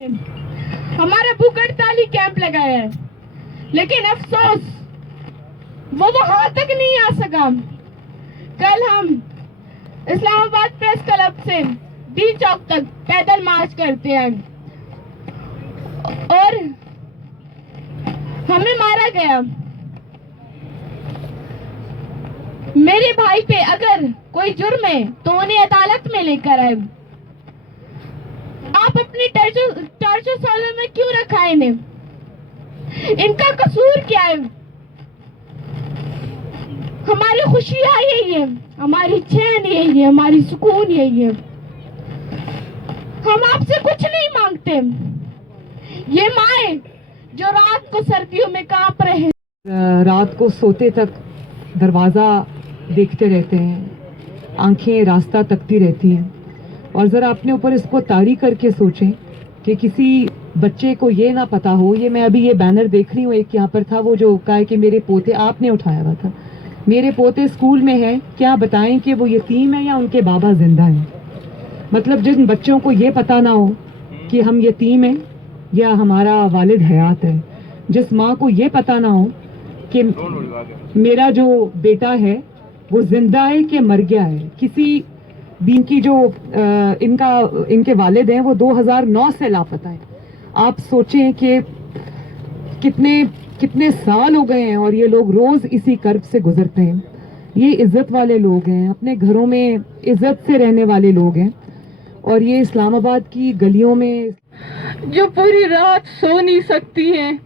ہمارا भूख हड़ताली कैंप लगाया है, लेकिन अफसोस वो वहां तक नहीं आ सका। कल हम इस्लामाबाद प्रेस क्लब से डी चौक तक पैदल मार्च करते हैं और हमें मारा गया। मेरे भाई पे अगर कोई जुर्म है तो उन्हें अदालत में लेकर आए। आप अपनी टार्चर सॉलर में क्यों रखा है इन्हें? इनका कसूर क्या है? हमारी खुशियाँ यही है, हमारी चैन यही है, हमारी सुकून यही है। हम आपसे कुछ नहीं मांगते। ये माए जो रात को सर्दियों में कांप रहे हैं, रात को सोते तक दरवाज़ा देखते रहते हैं, आंखें रास्ता तकती रहती हैं। और ज़रा अपने ऊपर इसको तारी करके सोचें कि किसी बच्चे को ये ना पता हो। ये मैं अभी ये बैनर देख रही हूँ, एक यहाँ पर था वो जो कहा है कि मेरे पोते, आपने उठाया हुआ था, मेरे पोते स्कूल में हैं, क्या बताएं कि वो यतीम है या उनके बाबा जिंदा हैं। मतलब जिन बच्चों को ये पता ना हो कि हम यतीम हैं या हमारा वालिद हयात है, जिस माँ को ये पता ना हो कि मेरा जो बेटा है वो जिंदा है कि मर गया है। किसी भी इनकी जो इनके वालिद हैं वो 2009 से लापता है। आप सोचें कि कितने साल हो गए हैं और ये लोग रोज इसी कर्ब से गुजरते हैं। ये इज्जत वाले लोग हैं, अपने घरों में इज्जत से रहने वाले लोग हैं, और ये इस्लामाबाद की गलियों में जो पूरी रात सो नहीं सकती हैं,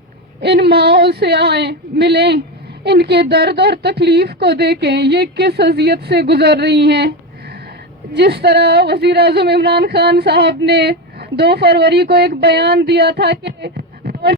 इन माओं से आए मिलें, इनके दर्द और तकलीफ को देखें, ये किस अजियत से गुजर रही हैं। जिस तरह वज़ीर आज़म इमरान खान साहब ने 2 फरवरी को एक बयान दिया था कि